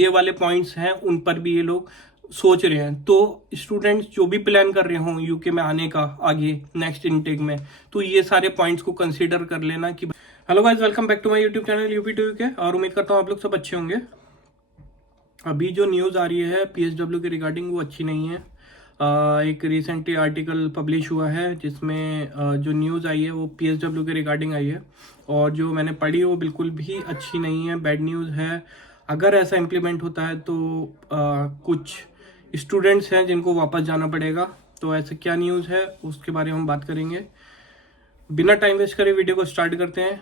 ये वाले पॉइंट्स हैं उन पर भी ये लोग सोच रहे हैं। तो स्टूडेंट्स जो भी प्लान कर रहे हों यूके में आने का आगे नेक्स्ट इनटेक में, तो ये सारे पॉइंट्स को कंसीडर कर लेना कि hello guys, welcome back to my YouTube channel UP to UK, और उम्मीद करता हूँ आप लोग सब अच्छे होंगे। अभी जो न्यूज़ आ रही है पीएसडब्ल्यू के रिगार्डिंग वो अच्छी नहीं है। एक रिसेंटली आर्टिकल पब्लिश हुआ है जिसमें जो न्यूज़ आई है वो पीएसडब्ल्यू के रिगार्डिंग आई है, और जो मैंने पढ़ी वो बिल्कुल भी अच्छी नहीं है, बैड न्यूज़ है। अगर ऐसा इम्प्लीमेंट होता है तो कुछ स्टूडेंट्स हैं जिनको वापस जाना पड़ेगा। तो ऐसे क्या न्यूज़ है उसके बारे में हम बात करेंगे। बिना टाइम वेस्ट करे वीडियो को स्टार्ट करते हैं।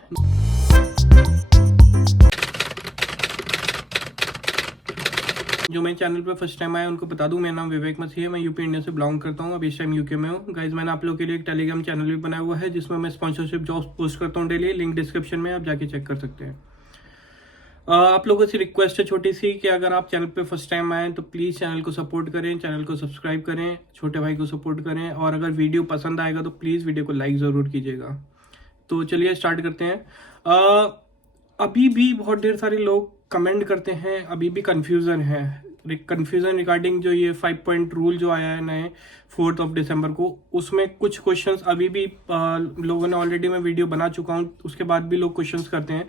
जो मेरे चैनल पे फर्स्ट टाइम आया उनको बता दूं, मेरा नाम विवेक मसीह है, मैं यूपी इंडिया से बिलोंग करता हूं, अभी इस टाइम यूके में हूं। गाइज मैंने आप लोगों के लिए एक टेलीग्राम चैनल भी बनाया हुआ है जिसमें मैं स्पॉन्सरशिप जॉब्स पोस्ट करता हूं डेली, लिंक डिस्क्रिप्शन में आप जाके चेक कर सकते हैं। आप लोगों से रिक्वेस्ट है छोटी सी कि अगर आप चैनल पे फर्स्ट टाइम आए तो प्लीज़ चैनल को सपोर्ट करें, चैनल को सब्सक्राइब करें, छोटे भाई को सपोर्ट करें, और अगर वीडियो पसंद आएगा तो प्लीज़ वीडियो को लाइक ज़रूर कीजिएगा। तो चलिए स्टार्ट करते हैं। अभी भी बहुत ढेर सारे लोग कमेंट करते हैं, अभी भी कन्फ्यूज़न है, कन्फ्यूज़न रिगार्डिंग जो ये 5 पॉइंट रूल जो आया है नए 4 दिसंबर को, उसमें कुछ क्वेश्चंस अभी भी लोगों ने ऑलरेडी मैं वीडियो बना चुका हूँ, उसके बाद भी लोग क्वेश्चंस करते हैं।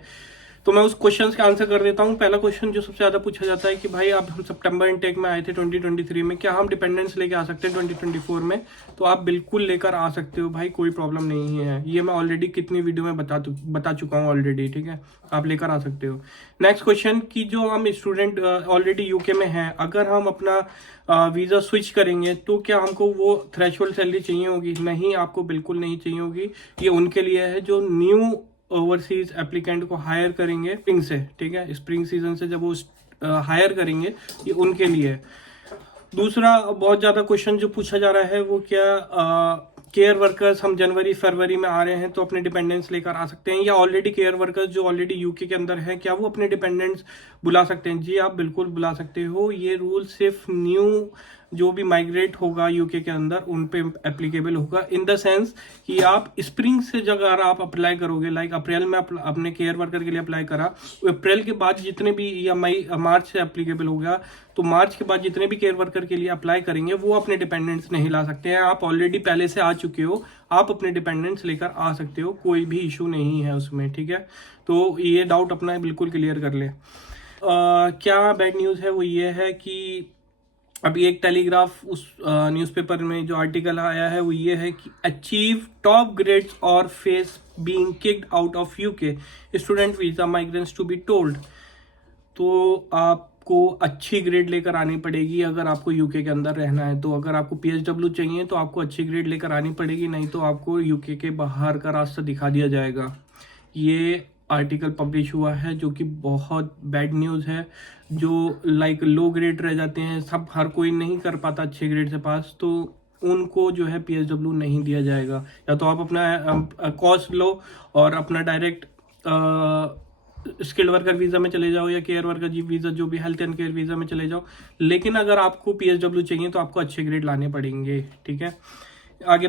तो मैं उस क्वेश्चंस का आंसर कर देता हूँ। पहला क्वेश्चन जो सबसे ज़्यादा पूछा जाता है कि भाई अब हम सितंबर इनटेक में आए थे 2023 में, क्या हम डिपेंडेंस लेके आ सकते हैं 2024 में? तो आप बिल्कुल लेकर आ सकते हो भाई, कोई प्रॉब्लम नहीं है। ये मैं ऑलरेडी कितनी वीडियो में बता चुका हूँ ऑलरेडी, ठीक है, आप लेकर आ सकते हो। नेक्स्ट क्वेश्चन कि जो हम स्टूडेंट ऑलरेडी यूके में हैं, अगर हम अपना वीज़ा स्विच करेंगे तो क्या हमको वो थ्रेशोल्ड सैलरी चाहिए होगी? नहीं, आपको बिल्कुल नहीं चाहिए होगी। ये उनके लिए है जो न्यू ओवरसीज एप्लीकेंट को हायर करेंगे स्प्रिंग से, ठीक है, स्प्रिंग सीजन से जब वो हायर करेंगे, ये उनके लिए है। दूसरा बहुत ज़्यादा क्वेश्चन जो पूछा जा रहा है वो क्या केयर वर्कर्स हम जनवरी फरवरी में आ रहे हैं तो अपने डिपेंडेंट्स लेकर आ सकते हैं, या ऑलरेडी केयर वर्कर्स जो ऑलरेडी यूके के अंदर हैं क्या वो अपने डिपेंडेंट्स बुला सकते हैं? जी आप बिल्कुल बुला सकते हो। ये रूल सिर्फ न्यू जो भी माइग्रेट होगा यूके के अंदर उन पे एप्लीकेबल होगा, इन द सेंस कि आप स्प्रिंग से अगर आप अप्लाई करोगे, लाइक अप्रैल में अपने केयर वर्कर के लिए अप्लाई करा, अप्रैल के बाद जितने भी, या मई मार्च से एप्लीकेबल हो गया, तो मार्च के बाद जितने भी केयर वर्कर के लिए अप्लाई करेंगे वो अपने डिपेंडेंट्स नहीं ला सकते हैं। आप ऑलरेडी पहले से आ चुके हो, आप अपने डिपेंडेंट्स लेकर आ सकते हो, कोई भी इशू नहीं है उसमें, ठीक है। तो ये डाउट अपना बिल्कुल क्लियर कर ले। क्या बैड न्यूज़ है वो ये है कि अभी एक टेलीग्राफ उस न्यूज़पेपर में जो आर्टिकल आया है वो ये है कि अचीव टॉप ग्रेड्स और face being kicked out of UK student visa migrants to be told. तो आपको अच्छी ग्रेड लेकर आनी पड़ेगी अगर आपको यूके के अंदर रहना है। तो अगर आपको पीएसडब्ल्यू चाहिए तो आपको अच्छी ग्रेड लेकर आनी पड़ेगी, नहीं तो आपको यूके के बाहर का रास्ता दिखा दिया जाएगा। ये आर्टिकल पब्लिश हुआ है जो कि बहुत बैड न्यूज़ है। जो लाइक लो ग्रेड रह जाते हैं, सब हर कोई नहीं कर पाता अच्छे ग्रेड से पास, तो उनको जो है पीएसडब्ल्यू नहीं दिया जाएगा। या तो आप अपना कॉस्ट लो और अपना डायरेक्ट स्किल्ड वर्कर वीज़ा में चले जाओ, या केयर वर्कर वीज़ा जो भी हेल्थ एंड केयर वीज़ा में चले जाओ। लेकिन अगर आपको पीएसडब्ल्यू चाहिए तो आपको अच्छे ग्रेड लाने पड़ेंगे, ठीक है। आगे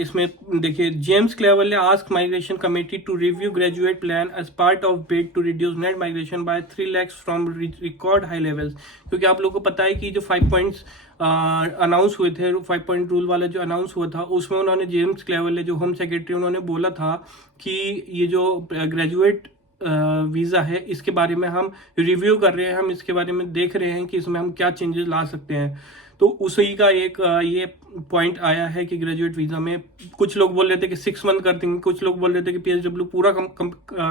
इसमें देखिए, जेम्स क्लेवर ने ask migration committee to review graduate plan as part of bid to reduce net migration by 3 lakhs from record high levels. क्योंकि आप लोगों को पता है कि जो 5 पॉइंट्स अनाउंस हुए थे, 5 पॉइंट रूल वाला जो अनाउंस हुआ था, उसमें उन्होंने जेम्स क्लेवर ने जो होम सेक्रेटरी उन्होंने बोला था कि ये जो ग्रेजुएट वीज़ा है इसके बारे में हम रिव्यू कर रहे हैं, हम इसके बारे में देख रहे हैं कि इसमें हम क्या चेंजेस ला सकते हैं। तो उसी का एक ये पॉइंट आया है कि ग्रेजुएट वीज़ा में कुछ लोग बोल रहे थे कि 6 मंथ कर देंगे, कुछ लोग बोल रहे थे कि पीएसडब्ल्यू पूरा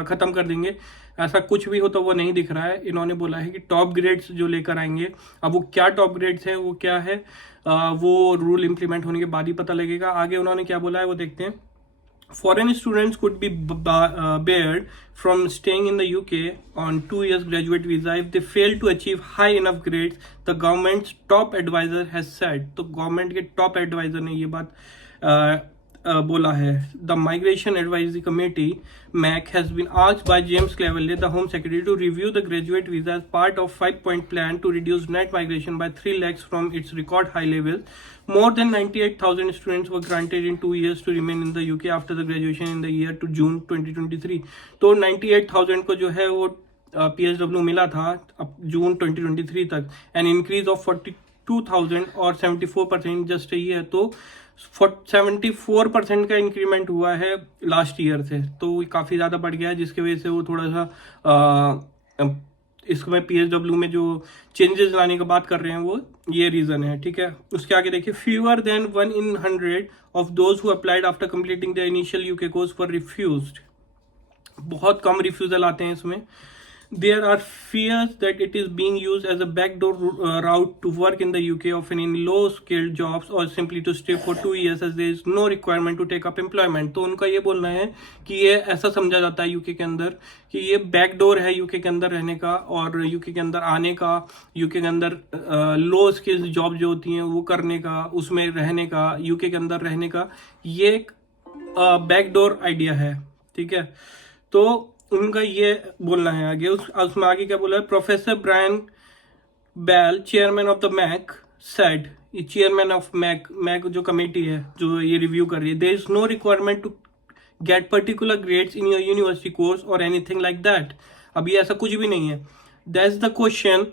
ख़त्म कर देंगे। ऐसा कुछ भी हो तो वो नहीं दिख रहा है। इन्होंने बोला है कि टॉप ग्रेड्स जो लेकर आएंगे, अब वो क्या टॉप ग्रेड्स हैं वो क्या है वो रूल इम्प्लीमेंट होने के बाद ही पता लगेगा। आगे उन्होंने क्या बोला है वो देखते हैं। Foreign students could be barred from staying in the UK on 2 years graduate visa if they fail to achieve high enough grades, the government's top advisor has said। तो गवर्नमेंट के टॉप एडवाइजर ने ये बात बोला है। The migration advisory committee MAC has been asked by James Cleverly, the Home Secretary, to review the graduate visa as part of 5-point plan to reduce net migration by 3 lakhs from its record high levels. More than 98,000 students were granted in 2 years to remain in the UK after the graduation in the year to June 2023। तो 98,000 को जो है वो PSW मिला था अब जून 2023 तक, an increase of 42,000 और 74% जस्ट यही है। तो 74% का इंक्रीमेंट हुआ है लास्ट ईयर से, तो काफ़ी ज़्यादा बढ़ गया है, जिसकी वजह से वो थोड़ा सा इसमें PSW में जो चेंजेस लाने का बात कर रहे हैं वो ये रीज़न है, ठीक है। उसके आगे देखिए, fewer than 1 in 100 of those who applied after completing the initial UK course for refused. बहुत कम रिफ्यूजल आते हैं इसमें। There are fears that it is being used as a backdoor route to work in the UK, often in low-skilled jobs, or simply to stay for 2 years as there is no requirement to take up employment. तो उनका ये बोलना है कि ये ऐसा समझा जाता है यूके के अंदर कि ये बैकडोर है यूके के अंदर रहने का और यूके के अंदर आने का, यूके के अंदर लो स्किल्स जॉब जो होती हैं वो करने का, उसमें रहने का, यूके के अंदर रहने का, ये एक बैकडोर आइडिया है, ठीक है। तो उनका ये बोलना है आगे। उसमें आगे क्या बोला है, professor Brian Bell, chairman of the MAC, said, ये चेयरमैन ऑफ मैक जो कमेटी है जो ये रिव्यू कर रही है, there is no requirement to get particular grades in your university course और एनीथिंग लाइक दैट। अभी ऐसा कुछ भी नहीं है। That's the question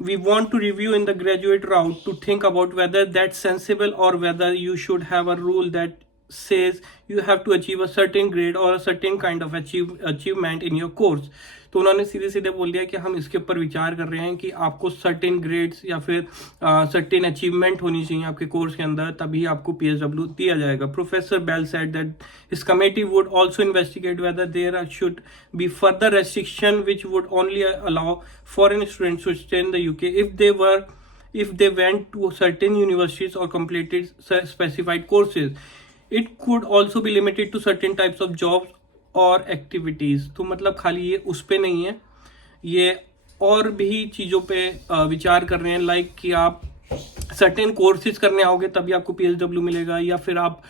we want to review in the graduate route to think about whether that's sensible or whether you should have a rule that says you have to achieve a certain grade or a certain kind of achievement in your course। तो उन्होंने सीधे सीधे बोल दिया कि हम इसके ऊपर विचार कर रहे हैं कि आपको सर्टेन ग्रेड्स या फिर सर्टेन अचीवमेंट होनी चाहिए आपके कोर्स के अंदर, तभी आपको PSW दिया जाएगा। Professor Bell said that his committee would also investigate whether there should be further restriction which would only allow foreign students to stay in the UK if they went to certain universities or completed specified courses. It could also be limited to certain types of jobs और activities. तो मतलब खाली ये उस पे नहीं है, ये और भी चीज़ों पे विचार कर रहे हैं, लाइक कि आप सर्टेन कोर्सेज करने आओगे तभी आपको PSW मिलेगा, या फिर आप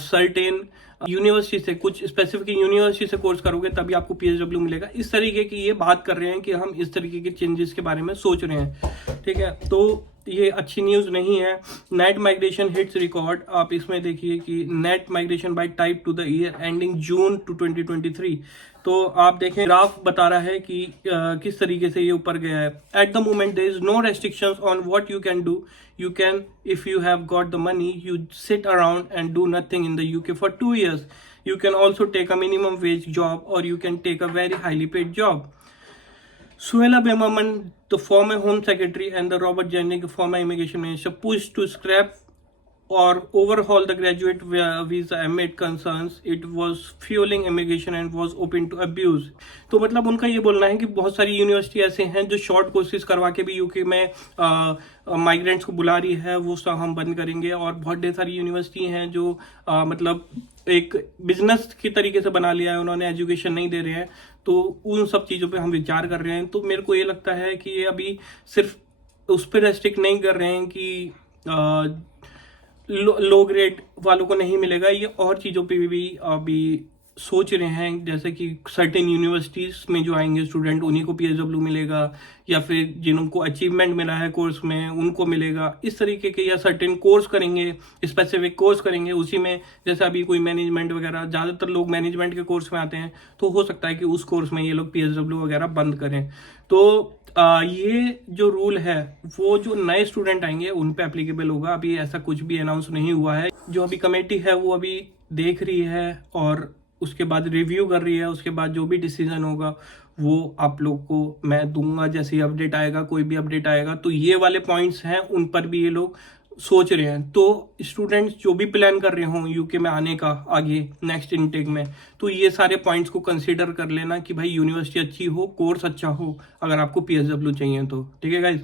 सर्टेन यूनिवर्सिटी से, कुछ स्पेसिफिक यूनिवर्सिटी से कोर्स करोगे तभी आपको PSW मिलेगा। इस तरीके की ये बात कर रहे हैं कि हम इस तरीके के चेंजेस के बारे में सोच रहे हैं, ठीक है। तो ये अच्छी न्यूज़ नहीं है। नेट माइग्रेशन हिट्स रिकॉर्ड, आप इसमें देखिए कि net migration by type to the year ending June to 2023। तो आप देखें ग्राफ बता रहा है कि किस तरीके से ये ऊपर गया है। At the moment there is no restrictions on what you can do. You can, if you have got the money, you sit around and do nothing in the UK for 2 years. You can also take a minimum wage job or you can take a very highly paid job. Suella Braverman, the former Home Secretary, and the Robert Jenick, former Immigration Minister, pushed to scrap or overhaul the graduate visa amid concerns it was fueling immigration and was open to abuse। तो मतलब उनका ये बोलना है कि बहुत सारी university ऐसे हैं जो शॉर्ट कोर्सेज करवा के भी यूके में माइग्रेंट्स को बुला रही है, वो सब हम बंद करेंगे। और बहुत ढेर सारी यूनिवर्सिटी हैं जो मतलब एक बिजनेस की तरीके से बना लिया है उन्होंने, एजुकेशन नहीं दे रहे हैं। तो उन सब चीज़ों पे हम विचार कर रहे हैं। तो मेरे को ये लगता है कि ये अभी सिर्फ उस पर रेस्ट्रिक्ट नहीं कर रहे हैं कि लो ग्रेड वालों को नहीं मिलेगा, ये और चीज़ों पे भी अभी सोच रहे हैं, जैसे कि सर्टेन यूनिवर्सिटीज़ में जो आएंगे स्टूडेंट उन्हीं को PSW मिलेगा, या फिर जिनको अचीवमेंट मिला है कोर्स में उनको मिलेगा, इस तरीके के। या सर्टेन कोर्स करेंगे, स्पेसिफिक कोर्स करेंगे उसी में, जैसे अभी कोई मैनेजमेंट वगैरह, ज़्यादातर लोग मैनेजमेंट के कोर्स में आते हैं, तो हो सकता है कि उस कोर्स में ये लोग PSW वगैरह बंद करें। तो ये जो रूल है वो जो नए स्टूडेंट आएंगे उन पे एप्लीकेबल होगा। अभी ऐसा कुछ भी अनाउंस नहीं हुआ है। जो अभी कमेटी है वो अभी देख रही है और उसके बाद रिव्यू कर रही है। उसके बाद जो भी डिसीजन होगा वो आप लोग को मैं दूंगा, जैसे ही अपडेट आएगा, कोई भी अपडेट आएगा। तो ये वाले पॉइंट्स हैं, उन पर भी ये लोग सोच रहे हैं। तो स्टूडेंट्स जो भी प्लान कर रहे हों यूके में आने का आगे नेक्स्ट इनटेक में, तो ये सारे पॉइंट्स को कंसीडर कर लेना कि भाई यूनिवर्सिटी अच्छी हो, कोर्स अच्छा हो, अगर आपको PSW चाहिए तो, ठीक है गाइज।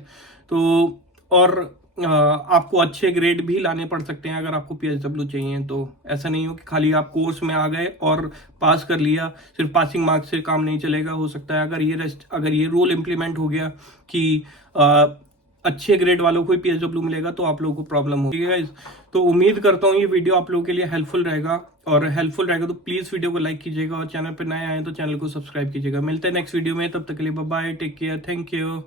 तो और आपको अच्छे ग्रेड भी लाने पड़ सकते हैं अगर आपको PSW चाहिए। तो ऐसा नहीं हो कि खाली आप कोर्स में आ गए और पास कर लिया, सिर्फ पासिंग मार्क्स से काम नहीं चलेगा। हो सकता है अगर ये रूल इम्प्लीमेंट हो गया कि अच्छे ग्रेड वालों को ही PSW मिलेगा तो आप लोगों को प्रॉब्लम होगी गाइस। तो उम्मीद करता हूँ ये वीडियो आप लोगों के लिए हेल्पफुल रहेगा, और हेल्पफुल रहेगा तो प्लीज़ वीडियो को लाइक कीजिएगा और चैनल पर नए आए तो चैनल को सब्सक्राइब कीजिएगा। मिलते हैं नेक्स्ट वीडियो में, तब तक के लिए bye bye, take care, thank you.